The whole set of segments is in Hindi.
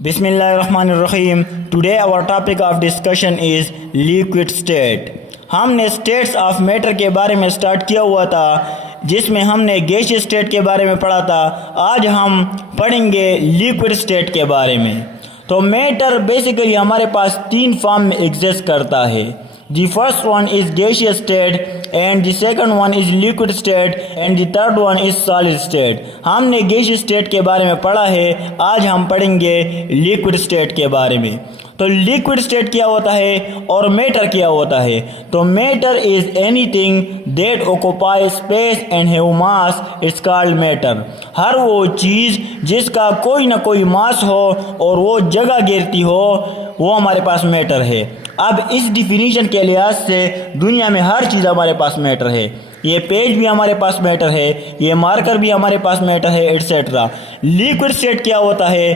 बिस्मिल्लाहिर्रहमानिर्रहीम। Today our topic of discussion is liquid state. हमने स्टेट्स ऑफ मैटर के बारे में स्टार्ट किया हुआ था, जिसमें हमने गैसियस स्टेट के बारे में पढ़ा था। आज हम पढ़ेंगे लिक्विड स्टेट के बारे में। तो मैटर बेसिकली हमारे पास तीन फॉर्म में एग्जिस्ट करता है। The first one is gaseous state and the second one is liquid state and the third one is solid state. हमने गैसियस स्टेट के बारे में पढ़ा है, आज हम पढ़ेंगे लिक्विड स्टेट के बारे में। तो लिक्विड स्टेट क्या होता है और मैटर क्या होता है? तो matter is anything that occupy space and have mass, it's called matter. हर वो चीज़ जिसका कोई ना कोई मास हो और वो जगह घेरती हो, वो हमारे पास मैटर है। अब इस डिफिनीशन के लिहाज से दुनिया में हर चीज़ हमारे पास मैटर है। ये पेज भी हमारे पास मैटर है, ये मार्कर भी हमारे पास मैटर है, एटसेट्रा। लिक्विड स्टेट क्या होता है,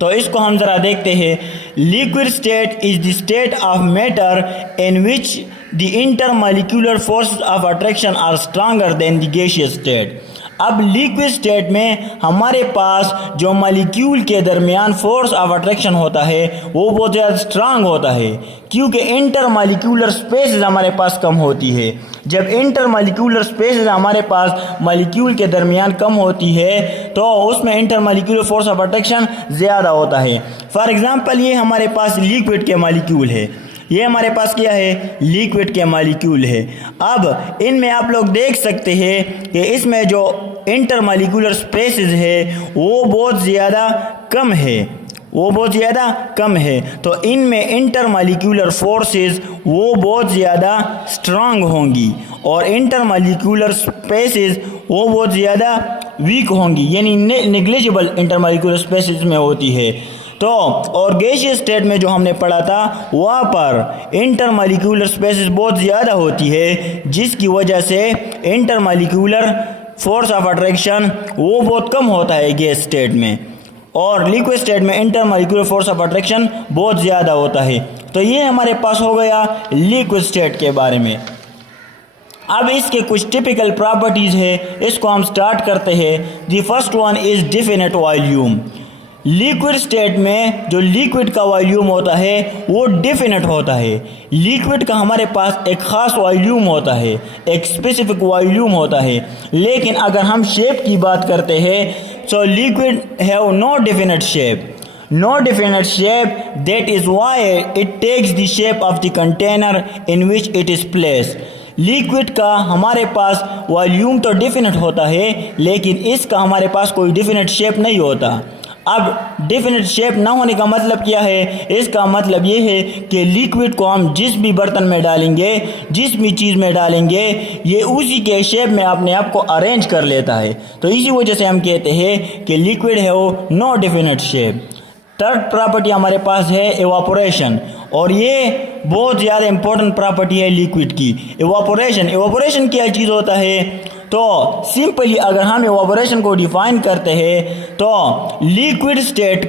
तो इसको हम ज़रा देखते हैं। Liquid state is the state of matter in which the intermolecular forces of attraction are stronger than the gaseous state. अब लिक्विड स्टेट में हमारे पास जो मॉलिक्यूल के दरमियान फोर्स ऑफ अट्रैक्शन होता है वो बहुत ज़्यादा स्ट्रांग होता है, क्योंकि इंटरमॉलिक्यूलर स्पेसेस हमारे पास कम होती है। जब इंटरमॉलिक्यूलर स्पेसेस हमारे पास मॉलिक्यूल के दरमियान कम होती है तो उसमें इंटरमॉलिक्यूलर फोर्स ऑफ अट्रैक्शन ज़्यादा होता है। फॉर एग्जांपल, ये हमारे पास लिक्विड के मॉलिक्यूल है, ये हमारे पास क्या है, लिक्विड के मॉलिक्यूल है। अब इनमें आप लोग देख सकते हैं कि इसमें जो इंटरमॉलिक्यूलर स्पेसेस है वो बहुत ज़्यादा कम है, वो बहुत ज़्यादा कम है। तो इनमें इंटरमॉलिक्यूलर फोर्सेस वो बहुत ज़्यादा स्ट्रांग होंगी और इंटरमॉलिक्यूलर स्पेसेस वो बहुत ज़्यादा वीक होंगी, यानी नेग्लिजिबल इंटरमॉलिक्यूलर स्पेसेस में होती है। तो और गैसियस स्टेट में जो हमने पढ़ा था वहाँ पर इंटरमॉलिक्यूलर स्पेसेस बहुत ज़्यादा होती है, जिसकी वजह से इंटरमॉलिक्यूलर फोर्स ऑफ अट्रैक्शन वो बहुत कम होता है गैस स्टेट में, और लिक्विड स्टेट में इंटरमॉलिक्यूलर फोर्स ऑफ अट्रैक्शन बहुत ज़्यादा होता है। तो ये हमारे पास हो गया लिक्विड स्टेट के बारे में। अब इसके कुछ टिपिकल प्रॉपर्टीज़ है, इसको हम स्टार्ट करते हैं। The first one is definite volume. Liquid state में जो लिक्विड का वॉल्यूम होता है वो डेफिनेट होता है। लिक्विड का हमारे पास एक ख़ास वॉल्यूम होता है, एक स्पेसिफिक वॉल्यूम होता है। लेकिन अगर हम शेप की बात करते हैं तो liquid have no definite shape, no definite shape. That is why it takes the shape of the container in which it is place. Liquid का हमारे पास वॉल्यूम तो डेफिनेट होता है, लेकिन इसका हमारे पास कोई डेफिनेट शेप नहीं होता। अब डेफिनेट शेप ना होने का मतलब क्या है? इसका मतलब ये है कि लिक्विड को हम जिस भी बर्तन में डालेंगे, जिस भी चीज़ में डालेंगे, ये उसी के शेप में अपने आप को अरेंज कर लेता है। तो इसी वजह से हम कहते हैं कि लिक्विड है वो no definite shape. Third property हमारे पास है एवापोरेशन, और ये बहुत ज़्यादा इंपॉर्टेंट प्रॉपर्टी है लिक्विड की। एवापोरेशन क्या चीज़ होता है? तो सिंपली अगर हम एवापोरेशन को डिफाइन करते हैं तो लिक्विड स्टेट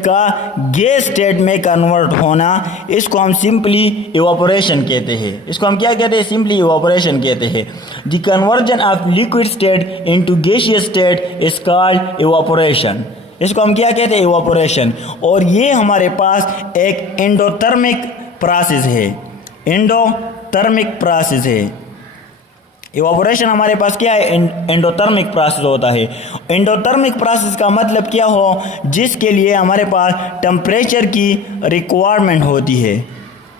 का गैस स्टेट में कन्वर्ट होना, इसको हम सिंपली एवापोरेशन कहते हैं। इसको हम क्या कहते हैं? सिंपली एवापोरेशन कहते हैं। The conversion of liquid state into gaseous state is called evaporation. इसको हम क्या कहते हैं? एवापोरेशन। और ये हमारे पास एक एंडोथर्मिक प्रोसेस है, एंडोथर्मिक प्रोसेस है। इवापोरेशन हमारे पास क्या है? एंडोथर्मिक प्रोसेस होता है। एंडोथर्मिक प्रोसेस का मतलब क्या हो? जिसके लिए हमारे पास टेम्परेचर की रिक्वायरमेंट होती है,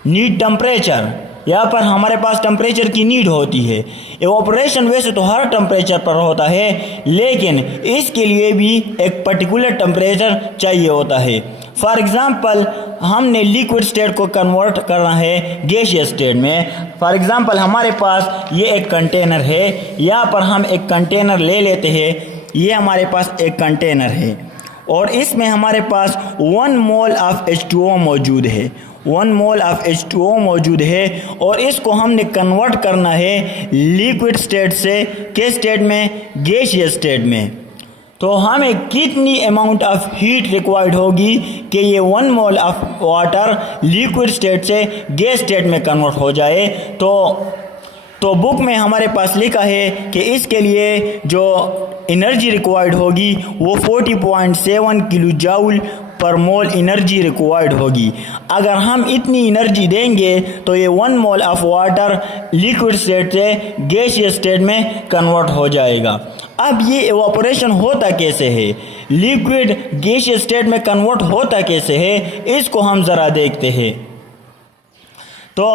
नीड टेम्परेचर। यहाँ पर हमारे पास टेम्परेचर की नीड होती है। इवापोरेशन वैसे तो हर टेम्परेचर पर होता है, लेकिन इसके लिए भी एक पर्टिकुलर टेम्परेचर चाहिए होता है। फॉर एग्ज़ाम्पल, हमने लिक्विड स्टेट को कन्वर्ट करना है गैसियस स्टेट में। फॉर एग्ज़ाम्पल, हमारे पास ये एक कंटेनर है, यहाँ पर हम एक कंटेनर ले लेते हैं। ये हमारे पास एक कंटेनर है और इसमें हमारे पास 1 मोल ऑफ H2O मौजूद है, 1 मोल ऑफ H2O मौजूद है। और इसको हमने कन्वर्ट करना है लिक्विड स्टेट से किस स्टेट में? गैसियस स्टेट में। तो हमें कितनी अमाउंट ऑफ हीट रिक्वायर्ड होगी कि ये 1 mole of water liquid state से गैस स्टेट में कन्वर्ट हो जाए? तो तो बुक में हमारे पास लिखा है कि इसके लिए जो एनर्जी रिक्वायर्ड होगी वो 40.7 किलो जूल पर मोल एनर्जी रिक्वायर्ड होगी। अगर हम इतनी एनर्जी देंगे तो ये 1 mole of water liquid state से गैसियस स्टेट में कन्वर्ट हो जाएगा। अब ये एवापोरेशन होता कैसे है, लिक्विड गैसियस स्टेट में कन्वर्ट होता कैसे है, इसको हम ज़रा देखते हैं। तो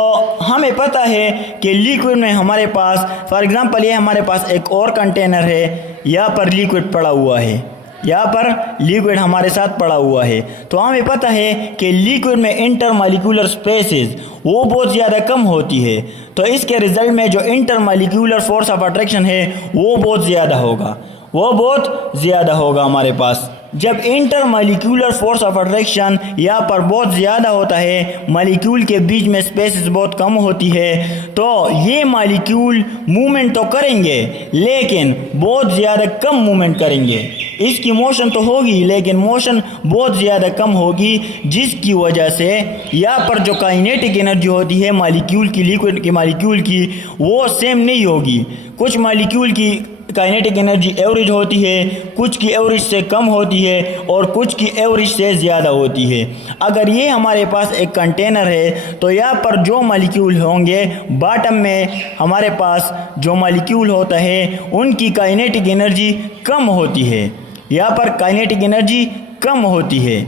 हमें पता है कि लिक्विड में हमारे पास फॉर एग्जांपल ये हमारे पास एक और कंटेनर है, यहाँ पर लिक्विड पड़ा हुआ है, यहाँ पर लिक्विड हमारे साथ पड़ा हुआ है। तो हमें पता है कि लिक्विड में इंटरमॉलिक्यूलर स्पेसेस वो बहुत ज़्यादा कम होती है, तो इसके रिजल्ट में जो इंटरमॉलिक्यूलर फोर्स ऑफ अट्रैक्शन है वो बहुत ज़्यादा होगा, वो बहुत ज़्यादा होगा हमारे पास। जब इंटरमॉलिक्यूलर फोर्स ऑफ अट्रैक्शन यहाँ पर बहुत ज़्यादा होता है, मॉलिक्यूल के बीच में स्पेसेस बहुत कम होती है, तो ये मॉलिक्यूल मूवमेंट तो करेंगे लेकिन बहुत ज़्यादा कम मूवमेंट करेंगे। इसकी मोशन तो होगी लेकिन मोशन बहुत ज़्यादा कम होगी, जिसकी वजह से यहाँ पर जो काइनेटिक एनर्जी होती है मॉलिक्यूल की, लिक्विड के मॉलिक्यूल की, वो सेम नहीं होगी। कुछ मॉलिक्यूल की काइनेटिक एनर्जी एवरेज होती है, कुछ की एवरेज से कम होती है और कुछ की एवरेज से ज़्यादा होती है। अगर ये हमारे पास एक कंटेनर है तो यहाँ पर जो मॉलिक्यूल होंगे बॉटम में हमारे पास जो मॉलिक्यूल होता है उनकी काइनेटिक एनर्जी कम होती है, यहाँ पर काइनेटिक एनर्जी कम होती है।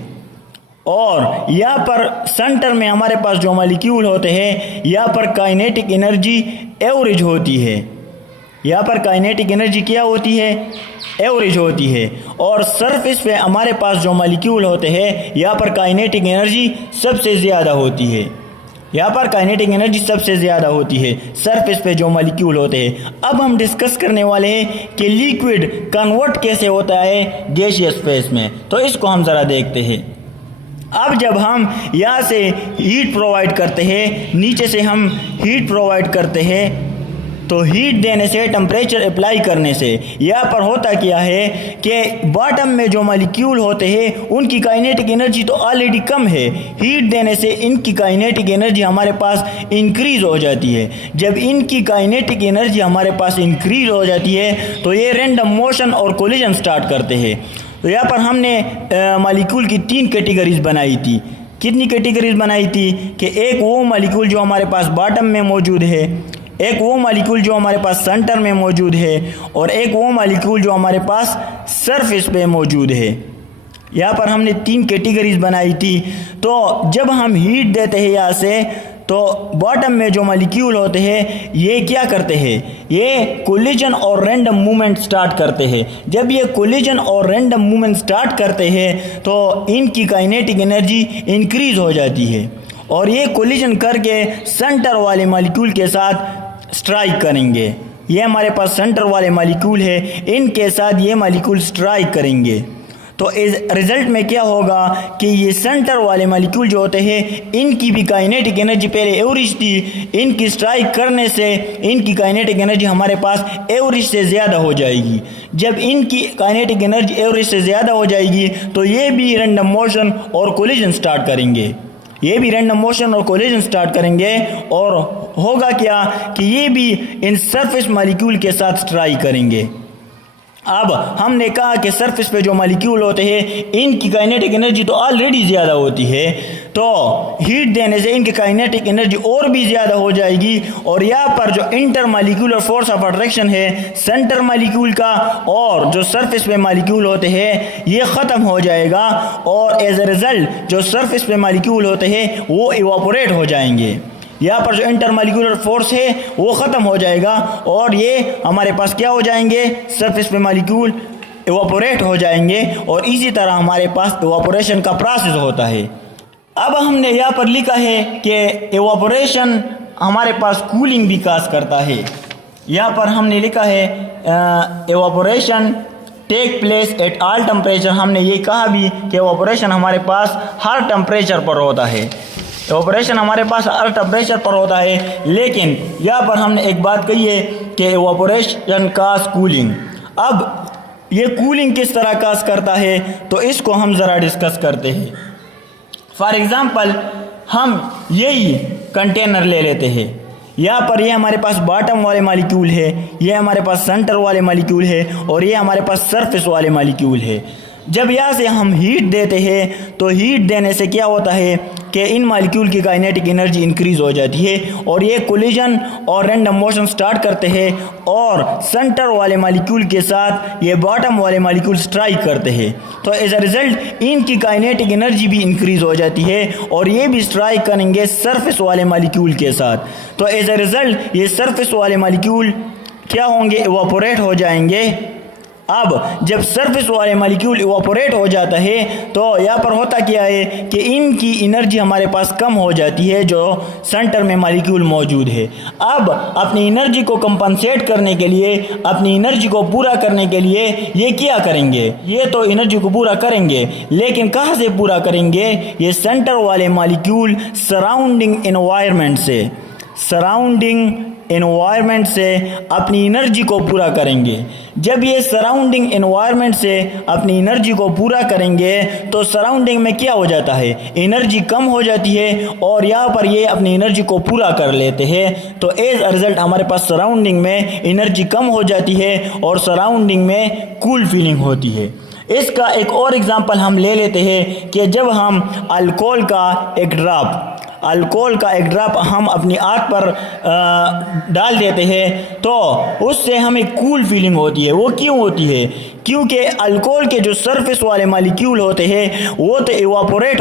और यहाँ पर सेंटर में हमारे पास जो मॉलिक्यूल होते हैं यहाँ पर काइनेटिक एनर्जी एवरेज होती है, यहाँ पर काइनेटिक एनर्जी क्या होती है, एवरेज होती है। और सरफेस पे हमारे पास जो मॉलिक्यूल होते हैं यहाँ पर काइनेटिक एनर्जी सबसे ज़्यादा होती है, यहाँ पर काइनेटिक एनर्जी सबसे ज़्यादा होती है सरफेस पे जो मॉलिक्यूल होते हैं। अब हम डिस्कस करने वाले हैं कि लिक्विड कन्वर्ट कैसे होता है गैसियस फेज में, तो इसको हम ज़रा देखते हैं। अब जब हम यहाँ से हीट प्रोवाइड करते हैं, नीचे से हम हीट प्रोवाइड करते हैं, तो हीट देने से, टेम्परेचर अप्लाई करने से यहाँ पर होता क्या है कि बॉटम में जो मॉलिक्यूल होते हैं उनकी काइनेटिक एनर्जी तो ऑलरेडी कम है, हीट देने से इनकी काइनेटिक एनर्जी हमारे पास इंक्रीज़ हो जाती है। जब इनकी काइनेटिक एनर्जी हमारे पास इंक्रीज़ हो जाती है तो ये रैंडम मोशन और कोलिजन स्टार्ट करते हैं। तो यहाँ पर हमने मॉलिक्यूल की 3 कैटेगरीज बनाई थी। कितनी कैटेगरीज बनाई थी कि एक वो मॉलिक्यूल जो हमारे पास बॉटम में मौजूद है, एक वो मॉलिक्यूल जो हमारे पास सेंटर में मौजूद है और एक वो मॉलिक्यूल जो हमारे पास सरफेस पे मौजूद है। यहाँ पर हमने 3 कैटेगरीज बनाई थी। तो जब हम हीट देते हैं यहाँ से तो बॉटम में जो मॉलिक्यूल होते हैं ये क्या करते हैं, ये कोलिजन और रैंडम मूवमेंट स्टार्ट करते हैं। जब ये कोलिजन और रैंडम मूवमेंट स्टार्ट करते हैं तो इनकी काइनेटिक एनर्जी इंक्रीज़ हो जाती है और ये कोलिजन करके सेंटर वाले मॉलिक्यूल के साथ स्ट्राइक करेंगे। ये हमारे पास सेंटर वाले मॉलिक्यूल है, इनके साथ ये मॉलिक्यूल स्ट्राइक करेंगे। तो इस रिजल्ट में क्या होगा कि ये सेंटर वाले मॉलिक्यूल जो होते हैं इनकी भी काइनेटिक एनर्जी पहले एवरेज थी, इनकी स्ट्राइक करने से इनकी काइनेटिक एनर्जी हमारे पास एवरेज से ज़्यादा हो जाएगी। जब इनकी काइनेटिक एनर्जी एवरेज से ज़्यादा हो जाएगी तो ये भी रैंडम मोशन और कोलिजन स्टार्ट करेंगे, ये भी रैंडम मोशन और कोलिजन स्टार्ट करेंगे और होगा क्या कि ये भी इन सरफेस मॉलिक्यूल के साथ स्ट्राइक करेंगे। अब हमने कहा कि सरफेस पे जो मॉलिक्यूल होते हैं इनकी काइनेटिक एनर्जी तो ऑलरेडी ज़्यादा होती है, तो हीट देने से इनकी काइनेटिक एनर्जी और भी ज़्यादा हो जाएगी और यहाँ पर जो inter molecular force of attraction है सेंटर मॉलिक्यूल का और जो सरफेस पे मॉलिक्यूल होते हैं ये ख़त्म हो जाएगा और एज ए रिज़ल्ट जो सरफेस पे मॉलिक्यूल होते हैं वो इवापोरेट हो जाएंगे। यहाँ पर जो इंटरमॉलिक्यूलर फोर्स है वो ख़त्म हो जाएगा और ये हमारे पास क्या हो जाएंगे, सरफेस पे मॉलिक्यूल इवापोरेट हो जाएंगे और इसी तरह हमारे पास इवापोरेशन का प्रोसेस होता है। अब हमने यहाँ पर लिखा है कि इवापोरेशन हमारे पास कूलिंग भी काज करता है। यहाँ पर हमने लिखा है evaporation take place at all temperature. हमने ये कहा भी कि इवापोरेशन हमारे पास हर टेम्परेचर पर होता है, इवापोरेशन हमारे पास हर टेम्परेचर पर होता है। लेकिन यहाँ पर हमने एक बात कही है कि इवापोरेशन काज कूलिंग। अब ये कूलिंग किस तरह काज करता है तो इसको हम ज़रा डिस्कस करते हैं। फॉर एग्ज़ाम्पल हम यही कंटेनर ले लेते हैं, यहाँ पर ये हमारे पास बॉटम वाले मालिक्यूल है, ये हमारे पास सेंटर वाले मालिक्यूल है और ये हमारे पास सरफेस वाले मालिक्यूल है। जब यहाँ से हम हीट देते हैं तो हीट देने से क्या होता है कि इन मालिक्यूल की काइनेटिक एनर्जी इंक्रीज हो जाती है और ये कोलिजन और रैंडम मोशन स्टार्ट करते हैं और सेंटर वाले मालिक्यूल के साथ ये बॉटम वाले मालिक्यूल स्ट्राइक करते हैं। तो एज अ रिजल्ट इनकी काइनेटिक एनर्जी भी इंक्रीज हो जाती है और ये भी स्ट्राइक करेंगे सरफेस वाले मालिक्यूल के साथ। तो एज अ रिजल्ट ये सरफेस वाले मालिक्यूल क्या होंगे, इवापोरेट हो जाएंगे। अब जब सरफेस वाले मालिक्यूल इवापोरेट हो जाता है तो यहाँ पर होता क्या है कि इनकी एनर्जी हमारे पास कम हो जाती है जो सेंटर में मालिक्यूल मौजूद है। अब अपनी एनर्जी को कंपनसेट करने के लिए, अपनी एनर्जी को पूरा करने के लिए ये क्या करेंगे, ये तो एनर्जी को पूरा करेंगे, लेकिन कहाँ से पूरा करेंगे, ये सेंटर वाले मालिक्यूल सराउंडिंग एनवायरनमेंट से अपनी एनर्जी को पूरा करेंगे। जब ये सराउंडिंग एनवायरनमेंट से अपनी एनर्जी को पूरा करेंगे तो सराउंडिंग में क्या हो जाता है, एनर्जी कम हो जाती है और यहाँ पर ये अपनी एनर्जी को पूरा कर लेते हैं। तो एज अ रिजल्ट हमारे पास सराउंडिंग में एनर्जी कम हो जाती है और सराउंडिंग में कूल फीलिंग होती है। इसका एक और एग्जांपल हम ले लेते हैं कि जब हम अल्कोहल का एक ड्रॉप हम अपनी आंख पर डाल देते हैं तो उससे हमें कूल फीलिंग होती है। वो क्यों होती है, क्योंकि अल्कोहल के जो सरफेस वाले मालिक्यूल होते हैं वो तो इवापोरेट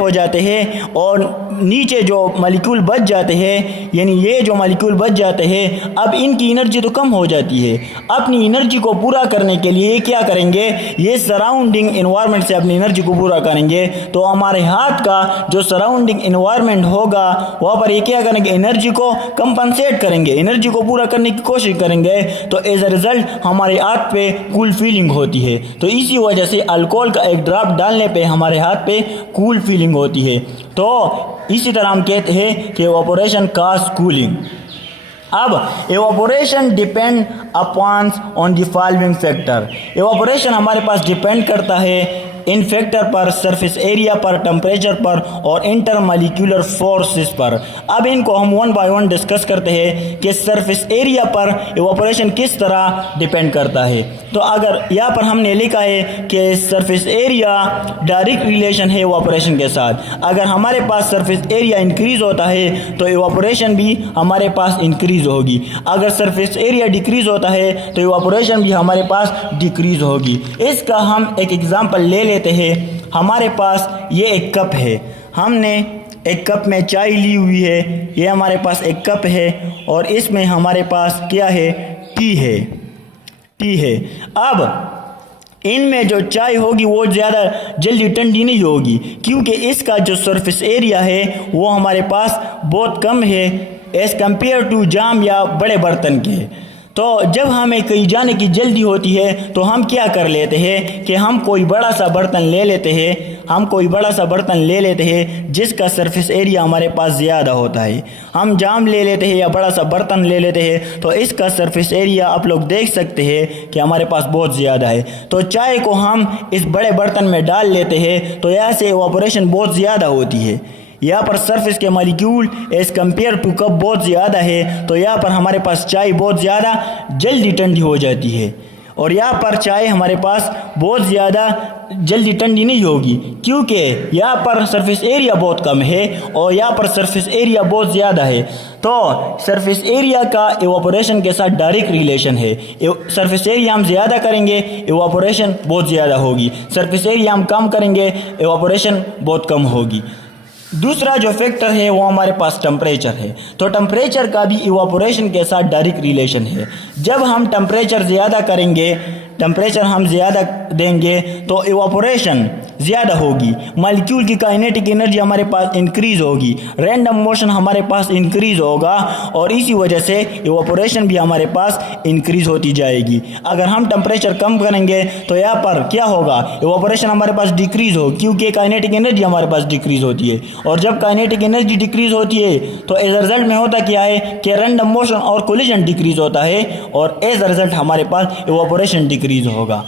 हो जाते हैं और नीचे जो मालिक्यूल बच जाते हैं, यानी ये जो मालिक्यूल बच जाते हैं, अब इनकी एनर्जी तो कम हो जाती है। अपनी एनर्जी को पूरा करने के लिए क्या करेंगे, ये सराउंडिंग एनवायरनमेंट से अपनी एनर्जी को पूरा करेंगे। तो हमारे हाथ का जो सराउंडिंग एनवायरनमेंट होगा वहाँ पर ये क्या करेंगे, एनर्जी को कंपनसेट करेंगे, एनर्जी को पूरा करने की कोशिश करेंगे। तो एज अ रिजल्ट हमारे हाथ पे कूल फीलिंग होती है। तो इसी वजह से अल्कोहल का एक ड्रॉप डालने पे हमारे हाथ पे कूल फीलिंग होती है। तो इसी तरह हम कहते हैं कि इवापोरेशन काज कूलिंग। अब evaporation depend upon on the following factor. Evaporation हमारे पास डिपेंड करता है इन फैक्टर पर, सरफेस एरिया पर, टेम्परेचर पर और इंटरमॉलिक्यूलर फोर्सेस पर। अब इनको हम वन बाय वन डिस्कस करते हैं कि सरफेस एरिया पर इवापोरेशन किस तरह डिपेंड करता है। तो अगर यहाँ पर हमने लिखा है कि सरफेस एरिया डायरेक्ट रिलेशन है इवापोरेशन के साथ। अगर हमारे पास सरफेस एरिया इंक्रीज होता है तो इवापोरेशन भी हमारे पास इंक्रीज होगी। अगर सरफेस एरिया डिक्रीज होता है तो इवापोरेशन भी हमारे पास डिक्रीज होगी। इसका हम एक एग्जांपल ले लेते हैं। हमारे पास ये एक कप है, हमने एक कप में चाय ली हुई है, ये हमारे पास एक कप है और इसमें हमारे पास क्या है, टी है। अब इनमें जो चाय होगी वो ज़्यादा जल्दी ठंडी नहीं होगी क्योंकि इसका जो सरफेस एरिया है वो हमारे पास बहुत कम है एज़ कम्पेयर टू जाम या बड़े बर्तन के। तो जब हमें कहीं जाने की जल्दी होती है तो हम क्या कर लेते हैं कि हम कोई बड़ा सा बर्तन ले लेते हैं जिसका सरफेस एरिया हमारे पास ज़्यादा होता है। हम जाम ले लेते हैं या बड़ा सा बर्तन ले लेते हैं तो इसका सरफेस एरिया आप लोग देख सकते हैं कि हमारे पास बहुत ज़्यादा है। तो चाय को हम इस बड़े बर्तन में डाल लेते हैं तो यहाँ से इवापोरेशन बहुत ज़्यादा होती है। यहाँ पर सरफेस के molecule as compare to cup बहुत ज़्यादा है तो यहाँ पर हमारे पास चाय बहुत ज़्यादा जल्दी ठंडी हो जाती है और यहाँ पर चाय हमारे पास बहुत ज़्यादा जल्दी ठंडी नहीं होगी क्योंकि यहाँ पर सरफेस एरिया बहुत कम है और यहाँ पर सरफेस एरिया बहुत ज़्यादा है। तो सरफेस एरिया का इवापोरेशन के साथ डायरेक्ट रिलेशन है। सरफेस एरिया हम ज़्यादा करेंगे इवापोरेशन बहुत ज़्यादा होगी, सरफेस एरिया हम कम करेंगे इवापोरेशन बहुत कम होगी। दूसरा जो फैक्टर है वो हमारे पास टेम्परेचर है। तो टेम्परेचर का भी इवापोरेशन के साथ डायरेक्ट रिलेशन है। जब हम टेम्परेचर ज़्यादा करेंगे, टेम्परेचर हम ज़्यादा देंगे तो इवापोरेशन ज़्यादा होगी, मॉलिक्यूल की काइनेटिक एनर्जी हमारे पास इंक्रीज़ होगी, रैंडम मोशन हमारे पास इंक्रीज़ होगा और इसी वजह से इवापोरेशन भी हमारे पास इंक्रीज़ होती जाएगी। अगर हम टेम्परेचर कम करेंगे तो यहाँ पर क्या होगा, इवापोरेशन हमारे पास डिक्रीज़ हो क्योंकि काइनेटिक एनर्जी हमारे पास डिक्रीज़ होती है और जब काइनेटिक एनर्जी डिक्रीज़ होती है तो एज अ रिजल्ट में होता क्या है कि रैंडम मोशन और कोलिजन डिक्रीज़ होता है और एज अ रिजल्ट हमारे पास इवापोरेशन डिक्रीज़ होगा।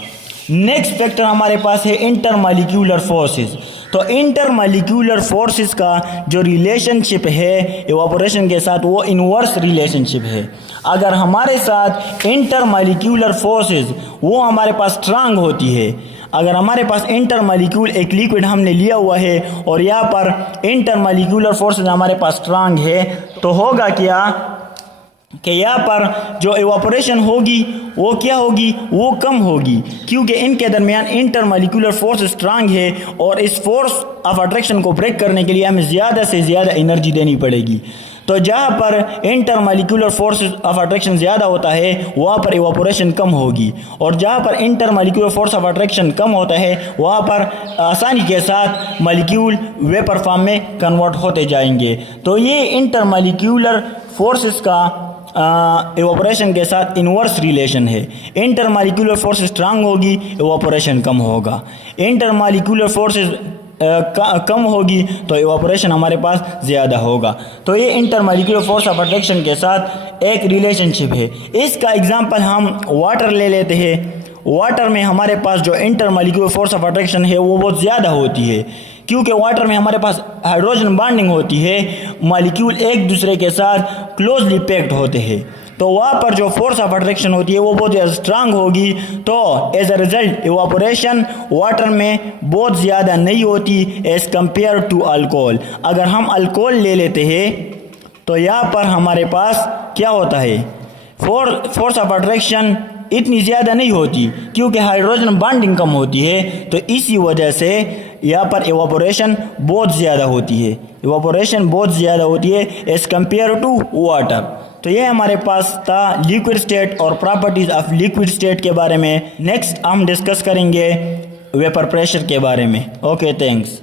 नेक्स्ट फैक्टर हमारे पास है इंटरमॉलिक्यूलर फोर्सेस। तो इंटरमॉलिक्यूलर फोर्सेस का जो रिलेशनशिप है इवापोरेशन के साथ वो इनवर्स रिलेशनशिप है। अगर हमारे साथ इंटरमॉलिक्यूलर फोर्सेस वो हमारे पास स्ट्रांग होती है, अगर हमारे पास इंटरमॉलिक्यूल एक लिक्विड हमने लिया हुआ है और यहाँ पर इंटरमॉलिक्यूलर फोर्सेस हमारे पास स्ट्रांग है, तो होगा क्या कि यहाँ पर जो इवापोरेशन होगी वो क्या होगी, वो कम होगी, क्योंकि इनके दरमियान इंटरमॉलिक्यूलर फोर्स स्ट्रांग है और इस फोर्स ऑफ अट्रैक्शन को ब्रेक करने के लिए हमें ज़्यादा से ज़्यादा एनर्जी देनी पड़ेगी। तो जहाँ पर इंटरमॉलिक्यूलर फोर्स ऑफ अट्रैक्शन ज़्यादा होता है वहाँ पर इवापोरेशन कम होगी, और जहाँ पर इंटरमॉलिक्यूलर फोर्स ऑफ अट्रैक्शन कम होता है वहाँ पर आसानी के साथ मॉलिक्यूल वेपर फॉर्म में कन्वर्ट होते जाएंगे। तो ये इंटरमॉलिक्यूलर फोर्सेस का इवापोरेशन के साथ इनवर्स रिलेशन है। इंटरमॉलिक्यूलर फोर्स स्ट्रांग होगी, इवापोरेशन कम होगा। इंटरमॉलिक्यूलर फोर्सेस कम होगी तो इवापोरेशन हमारे पास ज़्यादा होगा। तो ये इंटरमॉलिक्यूलर फोर्स ऑफ अट्रैक्शन के साथ एक रिलेशनशिप है। इसका एग्जांपल हम वाटर ले लेते हैं। वाटर में हमारे पास जो इंटरमॉलिक्यूलर फोर्स ऑफ अट्रैक्शन है वो बहुत ज़्यादा होती है, क्योंकि वाटर में हमारे पास हाइड्रोजन बॉन्डिंग होती है, मॉलिक्यूल एक दूसरे के साथ क्लोजली पैक्ड होते हैं। तो वहाँ पर जो फोर्स ऑफ अट्रैक्शन होती है वो बहुत ज़्यादा स्ट्रांग होगी। तो as a result evaporation water में बहुत ज़्यादा नहीं होती एज कम्पेयर टू अल्कोहल। अगर हम अल्कोहल ले लेते हैं तो यहाँ पर हमारे पास क्या होता है, फोर्स ऑफ अट्रैक्शन इतनी ज़्यादा नहीं होती क्योंकि हाइड्रोजन बॉन्डिंग कम होती है। तो इसी वजह से यहाँ पर इवापोरेशन बहुत ज़्यादा होती है, इवापोरेशन बहुत ज़्यादा होती है एज कम्पेयर टू वाटर। तो ये हमारे पास था लिक्विड स्टेट और प्रॉपर्टीज़ ऑफ लिक्विड स्टेट के बारे में। नेक्स्ट हम डिस्कस करेंगे वेपर प्रेशर के बारे में। Okay, thanks.